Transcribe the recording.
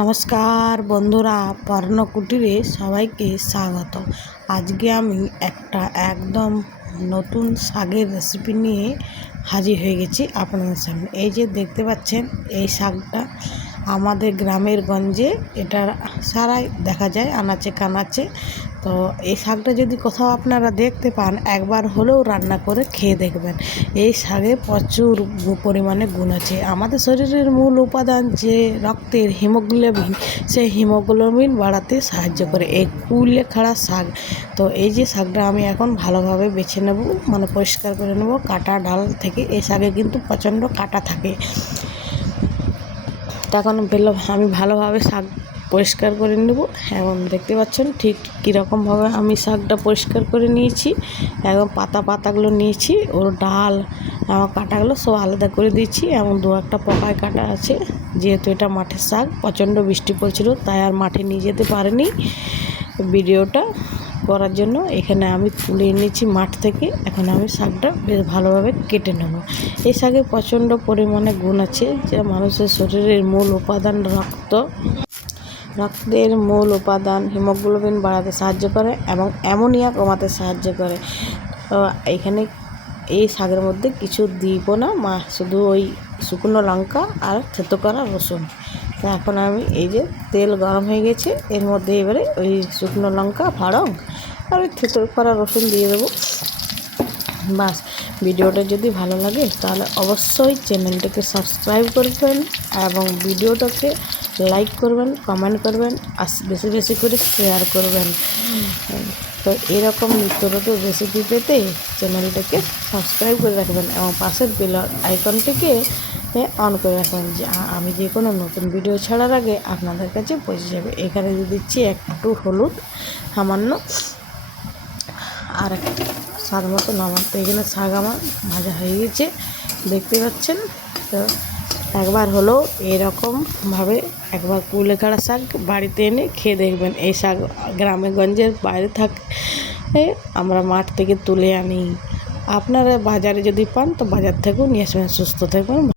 নমস্কার বন্ধুরা, পর্ণকুটিরে সবাইকে স্বাগত। আজকে আমি একটা একদম নতুন শাকের রেসিপি নিয়ে হাজির হয়ে গেছি আপনাদের সামনে। এই যে দেখতে পাচ্ছেন, এই শাকটা আমাদের গ্রামের গঞ্জে এটা সারাই দেখা যায়, আনাচে কানাচে। তো এই শাকটা যদি কোথাও আপনারা দেখতে পান, একবার হলেও রান্না করে খেয়ে দেখবেন। এই শাকে প্রচুর পরিমাণে গুণ আছে। আমাদের শরীরের মূল উপাদান যে রক্তের হিমোগ্লোবিন, সেই হিমোগ্লোবিন বাড়াতে সাহায্য করে এই কুলেখাড়া শাক। তো এই যে শাকটা আমি এখন ভালোভাবে বেছে নেব, মানে পরিষ্কার করে নেব কাটা ডাল থেকে। এই শাকে কিন্তু প্রচণ্ড কাটা থাকে। তখন আমি ভালোভাবে শাক পরিষ্কার করে নেব। এবং দেখতে পাচ্ছেন ঠিক কীরকমভাবে আমি শাকটা পরিষ্কার করে নিয়েছি। একদম পাতাগুলো নিয়েছি, ওর ডাল আমার কাটাগুলো সব আলাদা করে দিয়েছি। এবং দু একটা পকায় কাটা আছে, যেহেতু এটা মাঠের শাক, প্রচণ্ড বৃষ্টি পড়ছিল তাই আর মাঠে নিয়ে যেতে পারিনি ভিডিওটা করার জন্য। এখানে আমি তুলে এনেছি মাঠ থেকে। এখন আমি শাকটা বেশ ভালোভাবে কেটে নেব। এই শাকে প্রচণ্ড পরিমাণে গুণ আছে, যা মানুষের শরীরের মূল উপাদান রক্তের মূল উপাদান হিমোগ্লোবিন বাড়াতে সাহায্য করে এবং অ্যামোনিয়া কমাতে সাহায্য করে। তো এখানে এই শাকের মধ্যে কিছু দিব না, শুধু ওই শুকনো লঙ্কা আর থেতো করা রসুন। তো এখন আমি এই যে তেল গরম হয়ে গেছে, এর মধ্যে এবারে ওই শুকনো লঙ্কা ফাড়ং আর ওই থেতো করা রসুন দিয়ে দেবো। বাস, ভিডিওটা যদি ভালো লাগে তাহলে অবশ্যই চ্যানেলটাকে সাবস্ক্রাইব করবেন এবং ভিডিওটাকে লাইক করবেন, কমেন্ট করবেন আর বেশি বেশি করে শেয়ার করবেন। তো এরকম নিত্য নতুন রেসিপি পেতে চ্যানেলটাকে সাবস্ক্রাইব করে রাখবেন এবং পাশের বেল আইকনটিকে অন করে রাখবেন, যে আমি যে কোনো নতুন ভিডিও ছাড়ার আগে আপনাদের কাছে পৌঁছে যাবে। এখানে দিয়ে দিচ্ছি একটু হলুদ সামান্য, আর স্বাদ মতো লবণ। তো এখানে শাক আমার ভাজা হয়ে গেছে দেখতে পাচ্ছেন। তো একবার হলেও এরকমভাবে একবার কুলেখাড়া শাক বাড়িতে এনে খেয়ে দেখবেন। এই শাক গ্রামে গঞ্জের বাইরে থাকে, আমরা মাঠ থেকে তুলে আনি। আপনারা বাজারে যদি পান তো বাজার থেকেও নিয়ে আসবেন। সুস্থ থাকবেন।